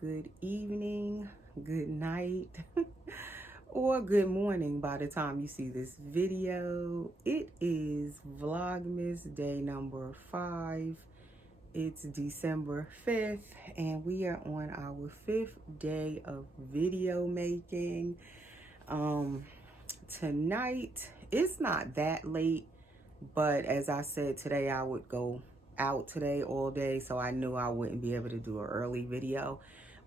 good evening, good night, or good morning by the time you see this video. It is Vlogmas day number 5. It's December 5th, and we are on our 5th day of video making. Tonight, it's not that late, but as I said, today I would go out today all day, so I knew I wouldn't be able to do an early video,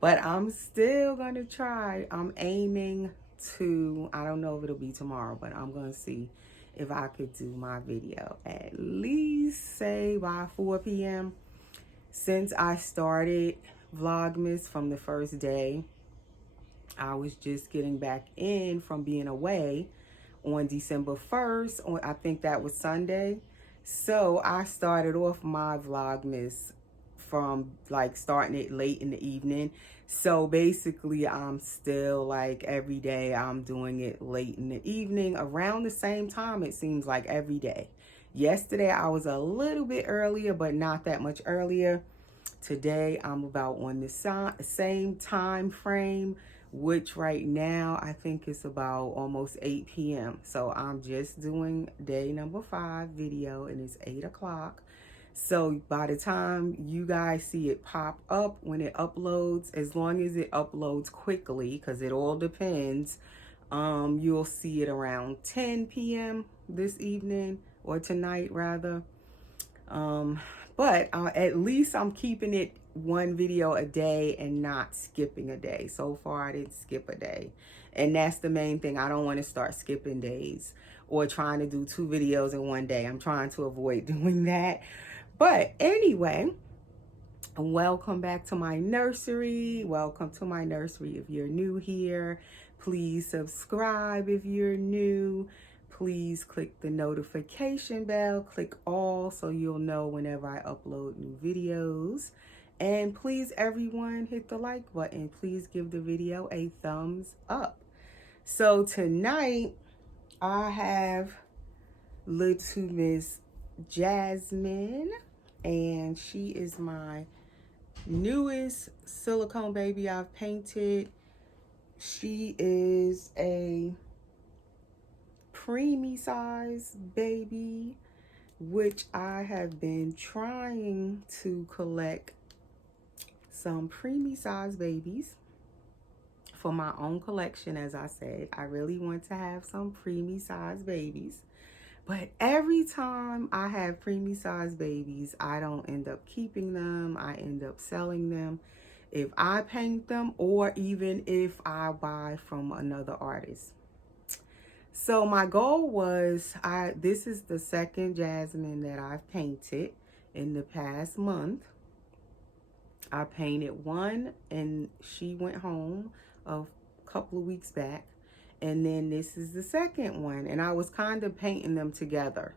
but I'm still gonna try. I'm aiming to, I don't know if it'll be tomorrow, but I'm gonna see if I could do my video at least say by 4 p.m. Since I started Vlogmas from the first day, I was just getting back in from being away on December 1st, I think that was Sunday. So I started off my Vlogmas from like starting it late in the evening. So basically I'm still like every day I'm doing it late in the evening around the same time, it seems like every day. Yesterday I was a little bit earlier, but not that much earlier. Today I'm about on the same time frame, which right now I think is about almost 8 p.m. So I'm just doing day number 5 video, and it's 8 o'clock. So by the time you guys see it pop up when it uploads, as long as it uploads quickly, because it all depends, you'll see it around 10 p.m. this evening, or tonight rather. But at least I'm keeping it one video a day and not skipping a day. So far, I didn't skip a day. And that's the main thing. I don't want to start skipping days or trying to do 2 videos in one day. I'm trying to avoid doing that. But anyway, welcome back to my nursery. Welcome to my nursery. If you're new here, please subscribe if you're new. Please click the notification bell, click all so you'll know whenever I upload new videos. And please, everyone, hit the like button. Please give the video a thumbs up. So tonight, I have little Miss Jasmine, and she is my newest silicone baby I've painted. She is a preemie size baby, which I have been trying to collect some preemie size babies for my own collection. As I said, I really want to have some preemie size babies, but every time I have preemie size babies, I don't end up keeping them. I end up selling them if I paint them, or even if I buy from another artist. So my goal was, this is the second Jasmine that I've painted in the past month. I painted one and she went home a couple of weeks back. And then this is the second one. And I was kind of painting them together,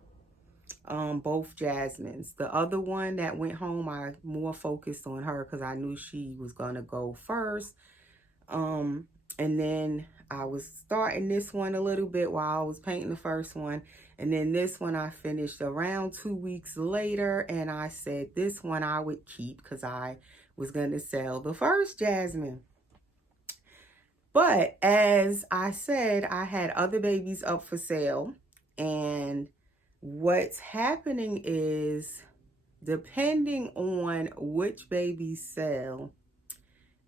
both Jasmines. The other one that went home, I more focused on her because I knew she was going to go first. And then I was starting this one a little bit while I was painting the first one. And then this one I finished around 2 weeks later. And I said this one I would keep because I was going to sell the first Jasmine. But as I said, I had other babies up for sale. And what's happening is, depending on which babies sell,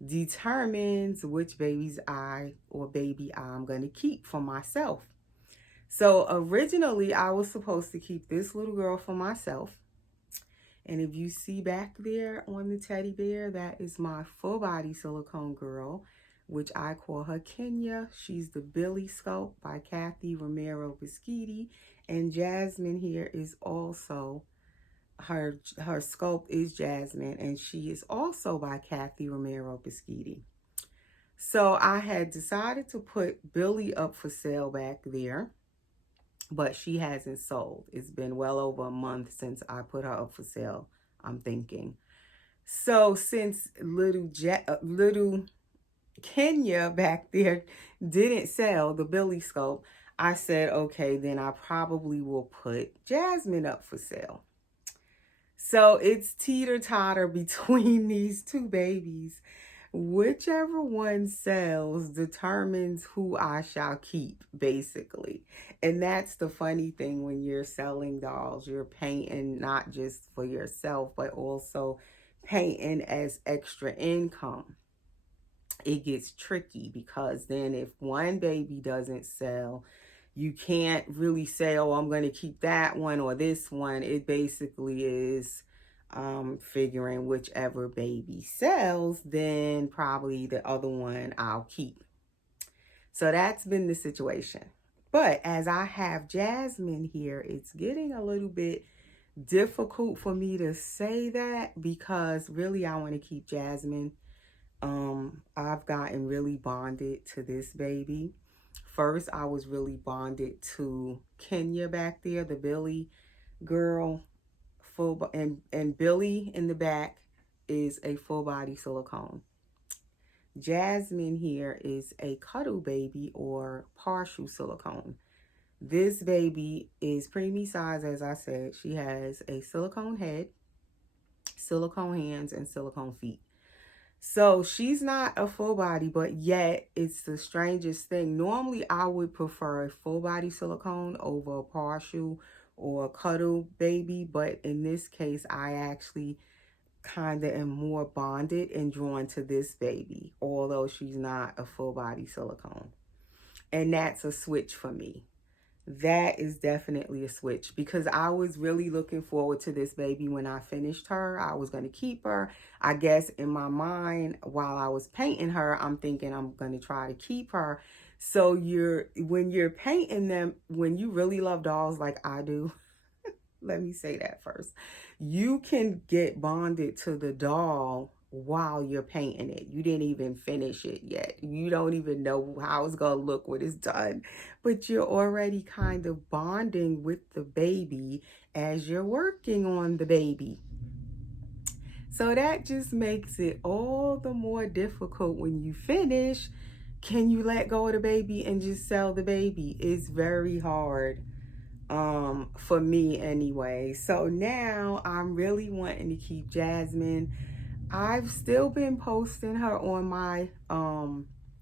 determines which baby I'm going to keep for myself. So originally I was supposed to keep this little girl for myself. And if you see back there on the teddy bear, that is my full body silicone girl, which I call her Kenya. She's the Billy sculpt by Kathy Romero Biscotti. And Jasmine here is also, her sculpt is Jasmine, and she is also by Kathy Romero Biscotti. So I had decided to put Billy up for sale back there, but she hasn't sold. It's been well over a month since I put her up for sale, I'm thinking. So since little Kenya back there didn't sell, the Billy sculpt, I said, okay, then I probably will put Jasmine up for sale. So it's teeter-totter between these two babies. Whichever one sells determines who I shall keep, basically. And that's the funny thing when you're selling dolls. You're painting not just for yourself, but also painting as extra income. It gets tricky because then if one baby doesn't sell, you can't really say, oh, I'm going to keep that one or this one. It basically is figuring whichever baby sells, then probably the other one I'll keep. So that's been the situation. But as I have Jasmine here, it's getting a little bit difficult for me to say that because really I want to keep Jasmine. I've gotten really bonded to this baby. First, I was really bonded to Kenya back there, the Billy girl, and Billy in the back is a full body silicone. Jasmine here is a cuddle baby or partial silicone. This baby is preemie size, as I said. She has a silicone head, silicone hands, and silicone feet. So she's not a full body, but yet it's the strangest thing. Normally, I would prefer a full body silicone over a partial or a cuddle baby. But in this case, I actually kind of am more bonded and drawn to this baby, although she's not a full body silicone. And that's a switch for me. That is definitely a switch because I was really looking forward to this baby when I finished her. I was going to keep her. I guess in my mind, while I was painting her, I'm thinking I'm going to try to keep her. So when you're painting them, when you really love dolls like I do, let me say that first. You can get bonded to the doll while you're painting it. You didn't even finish it yet. You don't even know how it's going to look when it's done. But you're already kind of bonding with the baby as you're working on the baby. So that just makes it all the more difficult when you finish. Can you let go of the baby and just sell the baby? It's very hard. For me anyway. So now I'm really wanting to keep Jasmine. I've still been posting her on my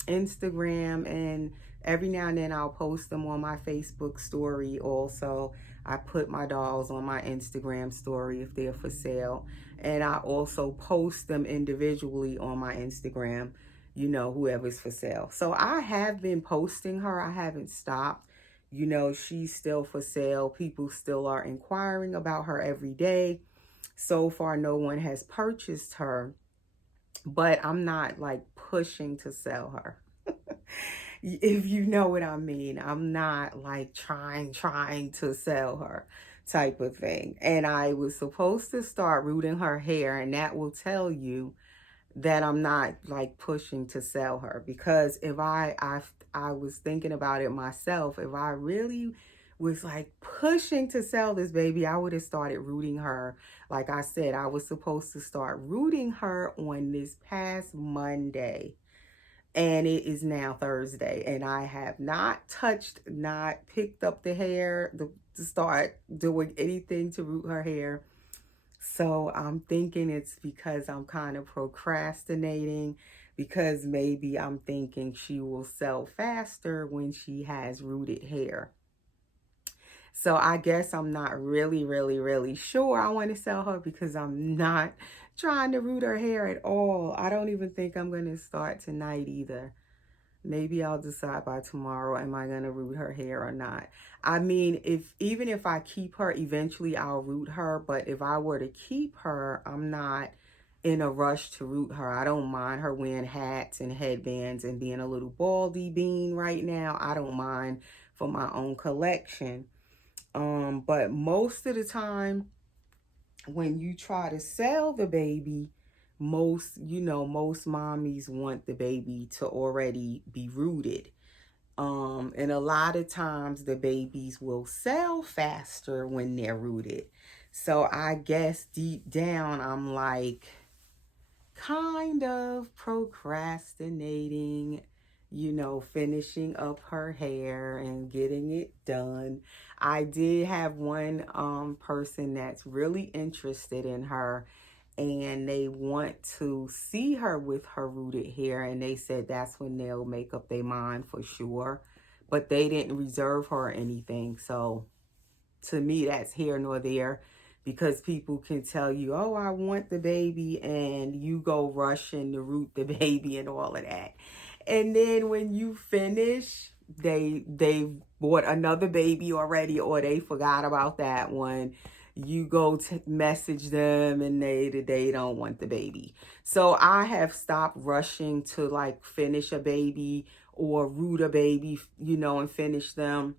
Instagram, and every now and then I'll post them on my Facebook story also. I put my dolls on my Instagram story if they're for sale, and I also post them individually on my Instagram, you know, whoever's for sale. So I have been posting her. I haven't stopped. You know, she's still for sale. People still are inquiring about her every day. So far, no one has purchased her, but I'm not like pushing to sell her. If you know what I mean, I'm not like trying to sell her type of thing. And I was supposed to start rooting her hair, and that will tell you that I'm not like pushing to sell her, because if I was thinking about it myself, if I really was like pushing to sell this baby, I would have started rooting her. Like I said, I was supposed to start rooting her on this past Monday, and it is now Thursday, and I have not picked up the hair to start doing anything to root her hair. So I'm thinking it's because I'm kind of procrastinating, because maybe I'm thinking she will sell faster when she has rooted hair. So I guess I'm not really sure I want to sell her, because I'm not trying to root her hair at all. I don't even think I'm going to start tonight either. Maybe I'll decide by tomorrow, am I going to root her hair or not? I mean, even if I keep her, eventually I'll root her. But if I were to keep her, I'm not in a rush to root her. I don't mind her wearing hats and headbands and being a little baldy bean right now. I don't mind for my own collection. But most of the time, when you try to sell the baby, most mommies want the baby to already be rooted. And a lot of times the babies will sell faster when they're rooted. So I guess deep down, I'm like kind of procrastinating, finishing up her hair and getting it done. I did have one person that's really interested in her, and they want to see her with her rooted hair, and they said that's when they'll make up their mind for sure. But they didn't reserve her or anything. So to me, that's here nor there, because people can tell you, oh, I want the baby, and you go rushing to root the baby and all of that. And then when you finish, they bought another baby already, or they forgot about that one. You go to message them and they don't want the baby. So I have stopped rushing to like finish a baby or root a baby, you know, and finish them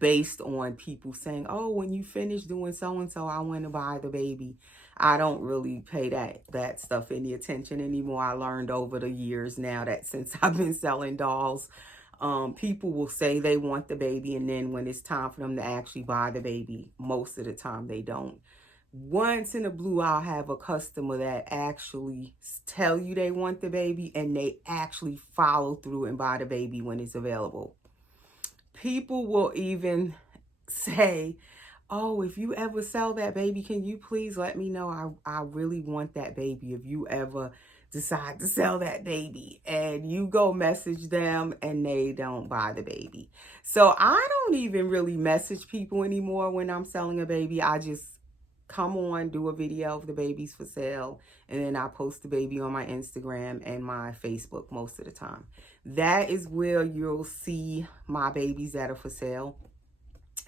based on people saying, oh, when you finish doing so and so, I want to buy the baby. I don't really pay that stuff any attention anymore. I learned over the years now that since I've been selling dolls, people will say they want the baby, and then when it's time for them to actually buy the baby, most of the time they don't. Once in a blue, I'll have a customer that actually tell you they want the baby, and they actually follow through and buy the baby when it's available. People will even say, oh, if you ever sell that baby, can you please let me know? I really want that baby. If you ever decide to sell that baby, and you go message them and they don't buy the baby. So I don't even really message people anymore when I'm selling a baby. I just come on, do a video of the babies for sale, and then I post the baby on my Instagram and my Facebook most of the time. That is where you'll see my babies that are for sale.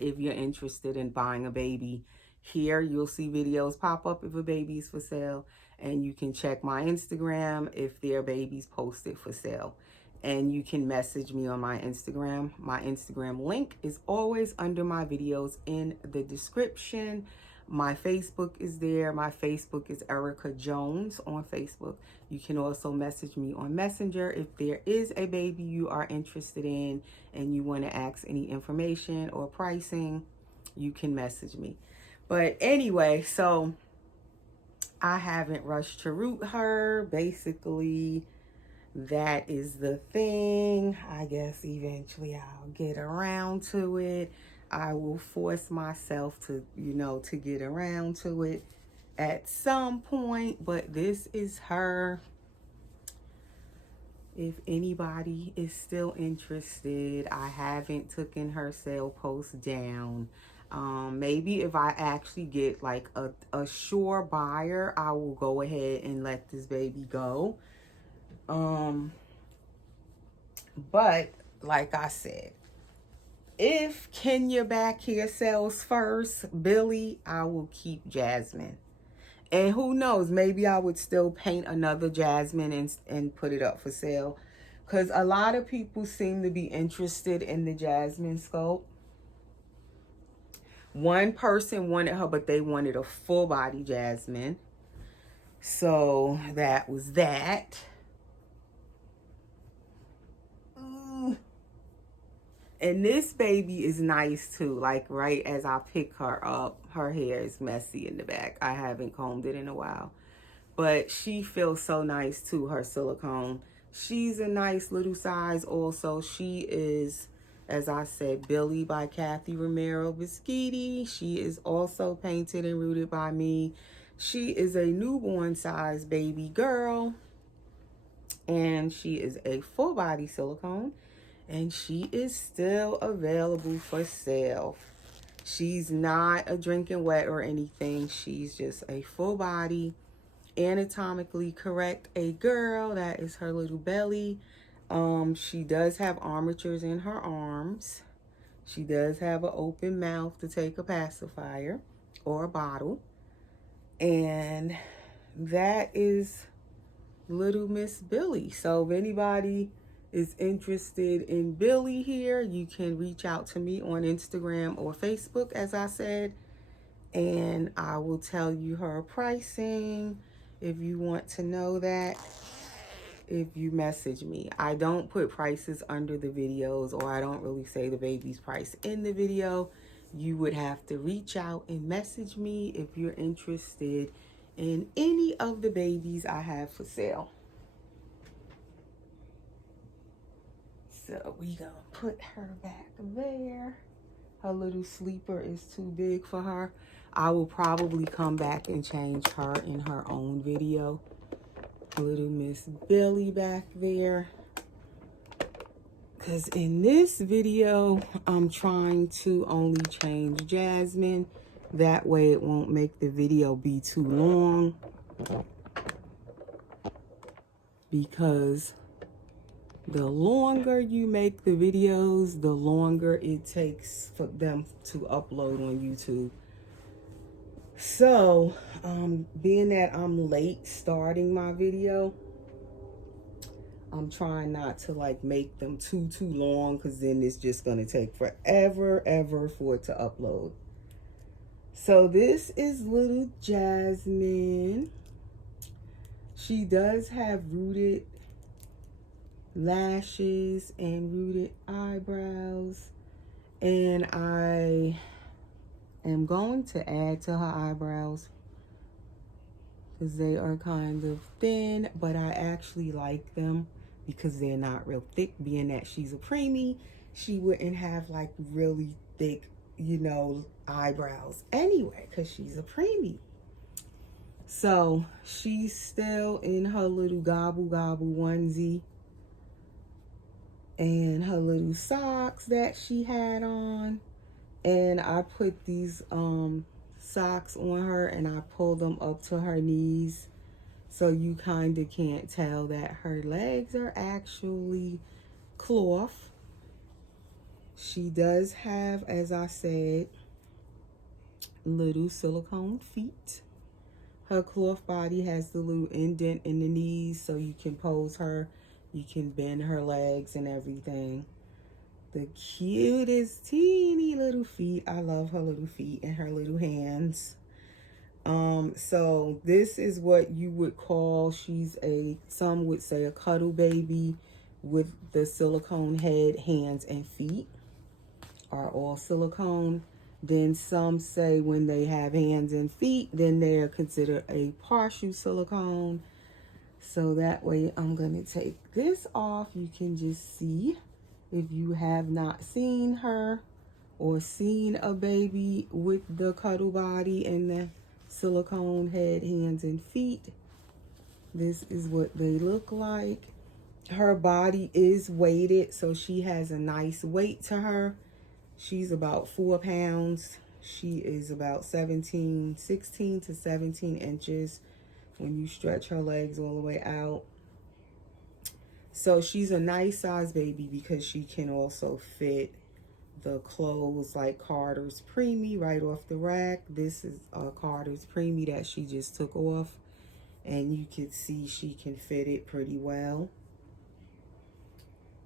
If you're interested in buying a baby, here you'll see videos pop up if a baby is for sale, and you can check my Instagram if there are babies posted for sale. And you can message me on my Instagram. My Instagram link is always under my videos in the description. My Facebook is there. My Facebook is Erica Jones on Facebook. You can also message me on Messenger if there is a baby you are interested in and you want to ask any information or pricing. You can message me. But anyway, so I haven't rushed to root her. Basically, that is the thing. I guess eventually I'll get around to it. I will force myself to, you know, to get around to it at some point. But this is her. If anybody is still interested, I haven't taken her sale post down. Maybe if I actually get like a sure buyer, I will go ahead and let this baby go. But like I said, if Kenya back here sells first, Billy, I will keep Jasmine. And who knows, maybe I would still paint another Jasmine and put it up for sale. Because a lot of people seem to be interested in the Jasmine sculpt. One person wanted her, but they wanted a full body Jasmine. So that was that. And this baby is nice too. Like right as I pick her up, her hair is messy in the back. I haven't combed it in a while. But she feels so nice too, her silicone. She's a nice little size also. She is, as I said, Billy by Kathy Romero Biscotti. She is also painted and rooted by me. She is a newborn size baby girl. And she is a full body silicone. And she is still available for sale. She's not a drinking wet or anything. She's just a full body, anatomically correct a girl. That is her little belly. She does have armatures in her arms. She does have an open mouth to take a pacifier or a bottle. And that is little Miss Billy. So if anybody is interested in Billy here, you can reach out to me on Instagram or Facebook, as I said, and I will tell you her pricing if you want to know that. If you message me, I don't put prices under the videos, or I don't really say the baby's price in the video. You would have to reach out and message me if you're interested in any of the babies I have for sale. So we gonna put her back there. Her little sleeper is too big for her. I will probably come back and change her in her own video. Little Miss Billy back there. Because in this video, I'm trying to only change Jasmine. That way it won't make the video be too long. Because the longer you make the videos, the longer it takes for them to upload on YouTube. So, being that I'm late starting my video, I'm trying not to like make them too long, because then it's just going to take forever for it to upload. So this is little Jasmine. She does have rooted lashes and rooted eyebrows, and I am going to add to her eyebrows because they are kind of thin, but I actually like them because they're not real thick. Being that she's a preemie, she wouldn't have like really thick, you know, eyebrows anyway, because she's a preemie. So she's still in her little gobble onesie and her little socks that she had on. And I put these socks on her and I pulled them up to her knees, so you kind of can't tell that her legs are actually cloth. She does have, as I said, little silicone feet. Her cloth body has the little indent in the knees, so you can pose her, you can bend her legs and everything. The cutest teeny little feet. I love her little feet and her little hands. So this is what you would call, some would say a cuddle baby, with the silicone head, hands, and feet are all silicone. Then some say when they have hands and feet, then they're considered a partial silicone. So that way I'm going to take this off. You can just see, if you have not seen her or seen a baby with the cuddle body and the silicone head, hands, and feet, this is what they look like. Her body is weighted, so she has a nice weight to her. She's about 4 pounds. She is about 16 to 17 inches when you stretch her legs all the way out. So she's a nice size baby because she can also fit the clothes like Carter's Preemie right off the rack. This is Carter's Preemie that she just took off, and you can see she can fit it pretty well.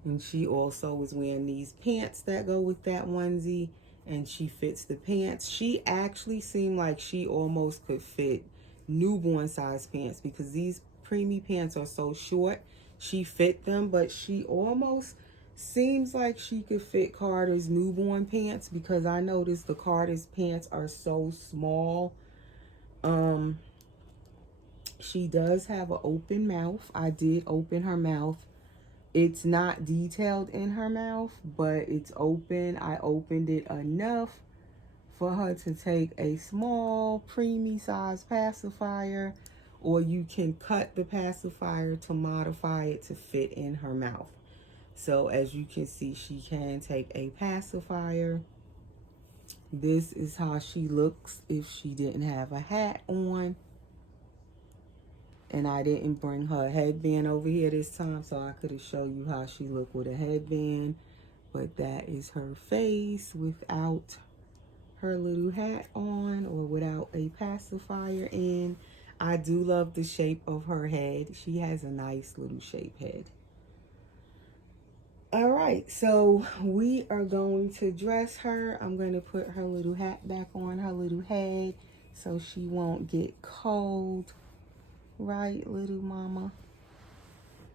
And she also was wearing these pants that go with that onesie, and she fits the pants. She actually seemed like she almost could fit newborn size pants, because these preemie pants are so short. She fit them, but she almost seems like she could fit Carter's newborn pants, because I noticed the Carter's pants are so small. She does have an open mouth. I did open her mouth. It's not detailed in her mouth, but it's open. I opened it enough for her to take a small preemie size pacifier, or you can cut the pacifier to modify it to fit in her mouth. So as you can see, she can take a pacifier. This is how she looks if she didn't have a hat on. And I didn't bring her headband over here this time, so I could have showed you how she looked with a headband. But that is her face without her little hat on, or without a pacifier in. I do love the shape of her head. She has a nice little shape head. All right, so we are going to dress her. I'm going to put her little hat back on her little head so she won't get cold. Right, little mama?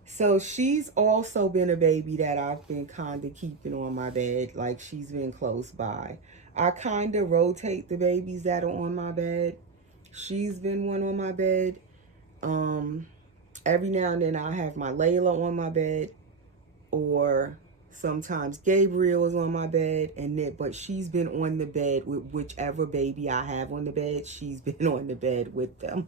So she's also been a baby that I've been kind of keeping on my bed. Like, she's been close by. I kind of rotate the babies that are on my bed. She's been one on my bed. Every now and then I have my Layla on my bed, or Sometimes Gabriel is on my bed, and then, but she's been on the bed with whichever baby I have on the bed. She's been on the bed with them.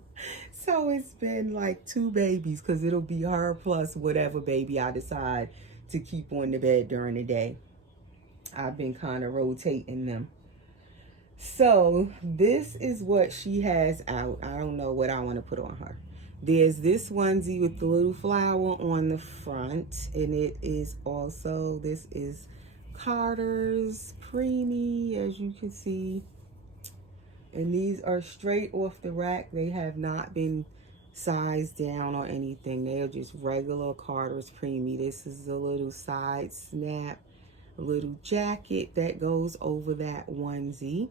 So it's been like 2 babies, because it'll be her plus whatever baby I decide to keep on the bed during the day. I've been kind of rotating them. So this is what she has out. I don't know what I want to put on her. There's this onesie with the little flower on the front, and it is also, this is Carter's Preemie, as you can see. And these are straight off the rack. They have not been sized down or anything. They are just regular Carter's Preemie. This is a little side snap, a little jacket that goes over that onesie.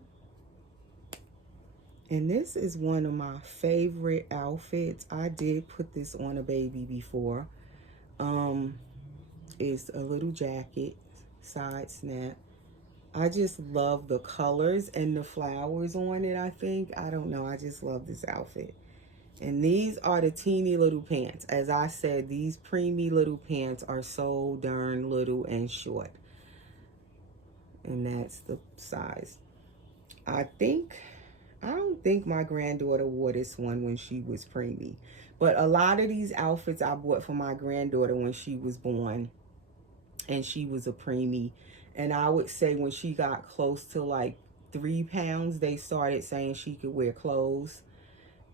And this is one of my favorite outfits. I did put this on a baby before. It's a little jacket, side snap. I just love the colors and the flowers on it, I think. I don't know. I just love this outfit. And these are the teeny little pants. As I said, these preemie little pants are so darn little and short. And that's the size. I don't think my granddaughter wore this one when she was preemie. But a lot of these outfits I bought for my granddaughter when she was born. And she was a preemie. And I would say when she got close to like 3 pounds, they started saying she could wear clothes.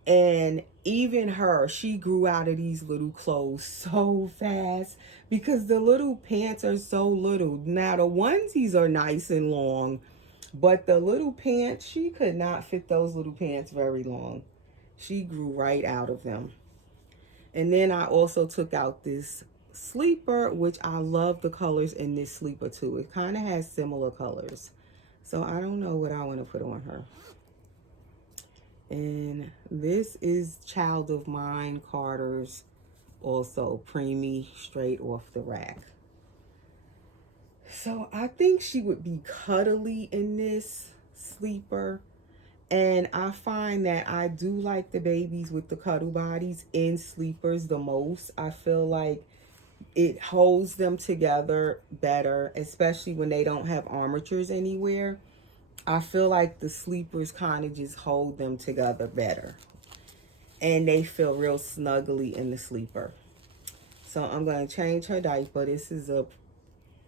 And even her, she grew out of these little clothes so fast because the little pants are so little. Now the onesies are nice and long, but the little pants, she could not fit those little pants very long. She grew right out of them. And then I also took out this sleeper, which I love the colors in this sleeper too. It kind of has similar colors. So I don't know what I want to put on her. And this is Child of Mine, Carter's, also preemie, straight off the rack. So I think she would be cuddly in this sleeper. And I find that I do like the babies with the cuddle bodies in sleepers the most. I feel like it holds them together better, especially when they don't have armatures anywhere. I feel like the sleepers kind of just hold them together better. And they feel real snuggly in the sleeper. So I'm going to change her diaper. This is a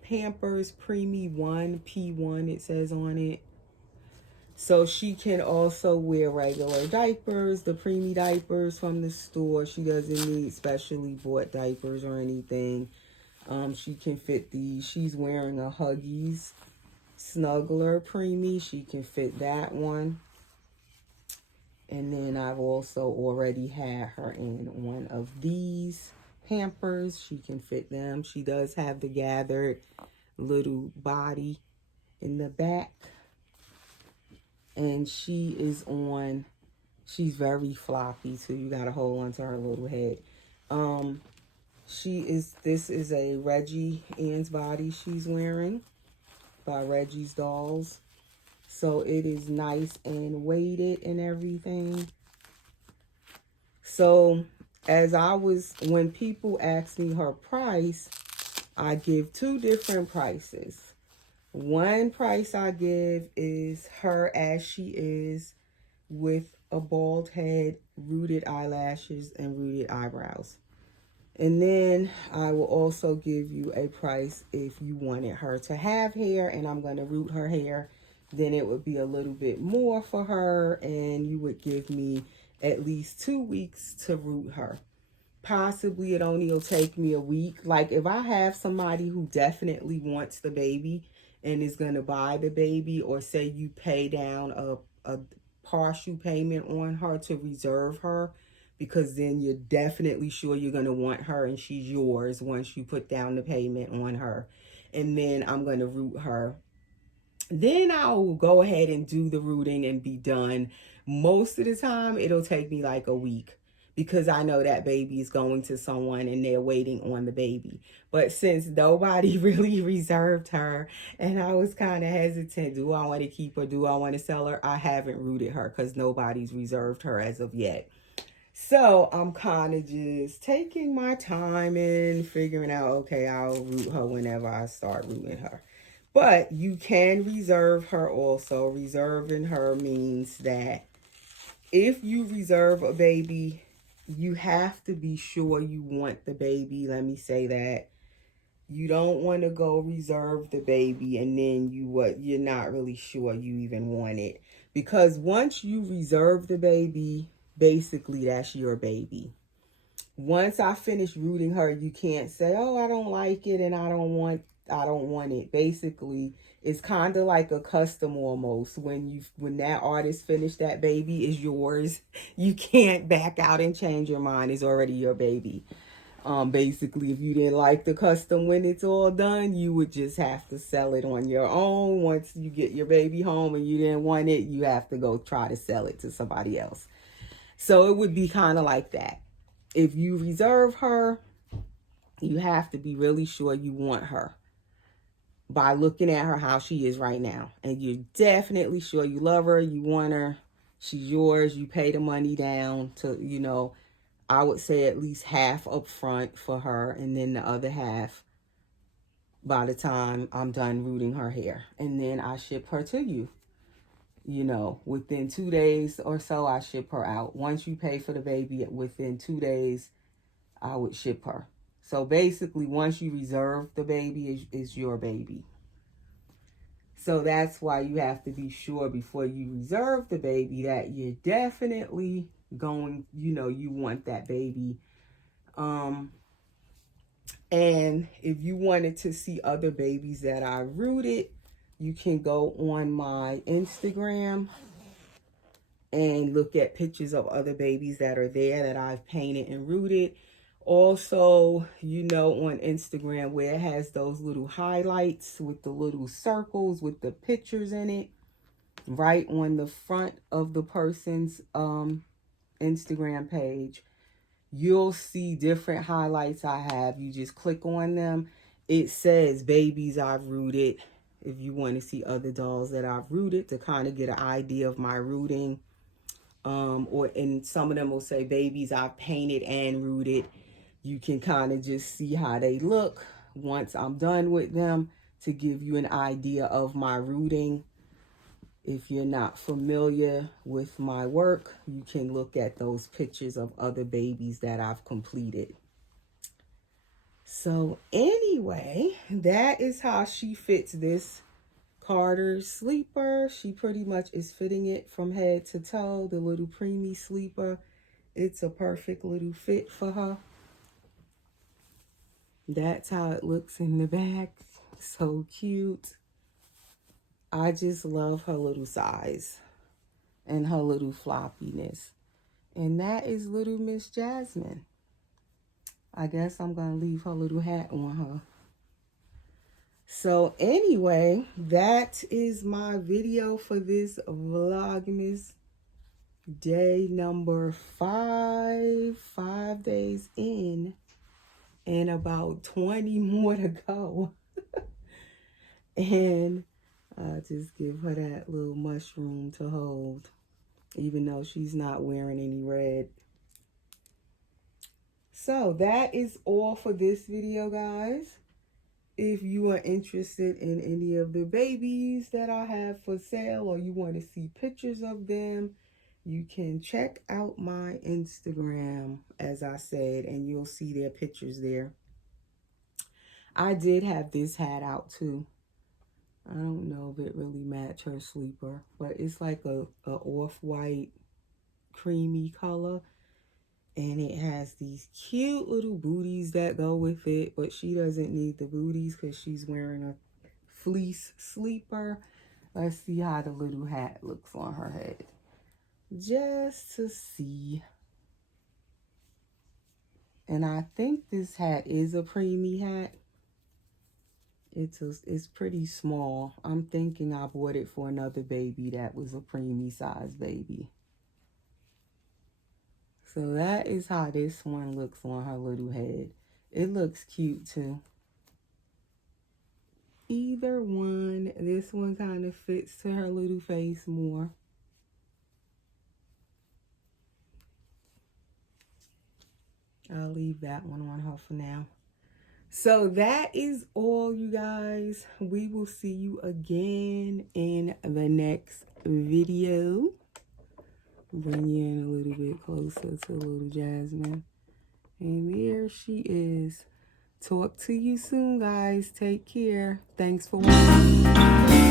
Pampers Preemie 1, P1 it says on it. So she can also wear regular diapers, the Preemie diapers from the store. She doesn't need specially bought diapers or anything. She can fit these. She's wearing a Huggies Snuggler Preemie. She can fit that one. And then I've also already had her in one of these Pampers. She can fit them. She does have the gathered little body in the back. And she is on, she's very floppy too. You gotta hold on to her little head. This is a Reggie Ann's body she's wearing by Reggie's Dolls. So it is nice and weighted and everything. So when people ask me her price, I give 2 different prices. One price I give is her as she is, with a bald head, rooted eyelashes, and rooted eyebrows. And then I will also give you a price if you wanted her to have hair and I'm going to root her hair. Then it would be a little bit more for her, and you would give me at least 2 weeks to root her. Possibly it only will take me a week. Like if I have somebody who definitely wants the baby and is going to buy the baby, or say you pay down a partial payment on her to reserve her, because then you're definitely sure you're going to want her and she's yours once you put down the payment on her. And then I'm going to root her. Then I'll go ahead and do the rooting and be done. Most of the time, it'll take me like a week because I know that baby is going to someone and they're waiting on the baby. But since nobody really reserved her and I was kind of hesitant, do I want to keep her? Do I want to sell her? I haven't rooted her because nobody's reserved her as of yet. So I'm kind of just taking my time and figuring out, okay, I'll root her whenever I start rooting her. But you can reserve her also. Reserving her means that if you reserve a baby, you have to be sure you want the baby. Let me say that. You don't want to go reserve the baby and then you're not really sure you even want it. Because once you reserve the baby, basically that's your baby. Once I finish rooting her, you can't say, "Oh, I don't like it and I don't want it." Basically, it's kind of like a custom almost. When that artist finished that baby is yours. You can't back out and change your mind. It's already your baby. Basically, if you didn't like the custom when it's all done, you would just have to sell it on your own. Once you get your baby home and you didn't want it, you have to go try to sell it to somebody else. So it would be kind of like that. If you reserve her, you have to be really sure you want her by looking at her how she is right now. And you're definitely sure you love her, you want her, she's yours, you pay the money down to, I would say at least half up front for her, and then the other half by the time I'm done rooting her hair. And then I ship her to you. Within 2 days or so, I ship her out. Once you pay for the baby, within 2 days, I would ship her. So basically, once you reserve the baby, is your baby. So that's why you have to be sure before you reserve the baby that you're definitely going, you want that baby. And if you wanted to see other babies that I rooted, you can go on my Instagram and look at pictures of other babies that are there that I've painted and rooted. Also, on Instagram where it has those little highlights with the little circles with the pictures in it, right on the front of the person's Instagram page, you'll see different highlights I have. You just click on them. It says babies I've rooted. If you want to see other dolls that I've rooted to kind of get an idea of my rooting. And some of them will say babies I've painted and rooted. You can kind of just see how they look once I'm done with them to give you an idea of my rooting. If you're not familiar with my work, you can look at those pictures of other babies that I've completed. So anyway, that is how she fits this Carter sleeper. She pretty much is fitting it from head to toe, the little preemie sleeper. It's a perfect little fit for her. That's how it looks in the back. So cute. I just love her little size and her little floppiness. And that is little Miss Jasmine. I guess I'm going to leave her little hat on her. So anyway, that is my video for this Vlogmas day number 5. 5 days in and about 20 more to go. And I'll just give her that little mushroom to hold, even though she's not wearing any red. So that is all for this video, guys. If you are interested in any of the babies that I have for sale or you want to see pictures of them, you can check out my Instagram, as I said, and you'll see their pictures there. I did have this hat out too. I don't know if it really matched her sleeper, but it's like a off-white creamy color. And it has these cute little booties that go with it, but she doesn't need the booties because she's wearing a fleece sleeper. Let's see how the little hat looks on her head. Just to see. And I think this hat is a preemie hat. It's pretty small. I'm thinking I bought it for another baby that was a preemie size baby. So that is how this one looks on her little head. It looks cute too. Either one. This one kind of fits to her little face more. I'll leave that one on her for now. So that is all, you guys. We will see you again in the next video. Bring you in a little bit closer to little Jasmine. And there she is. Talk to you soon, guys. Take care. Thanks for watching.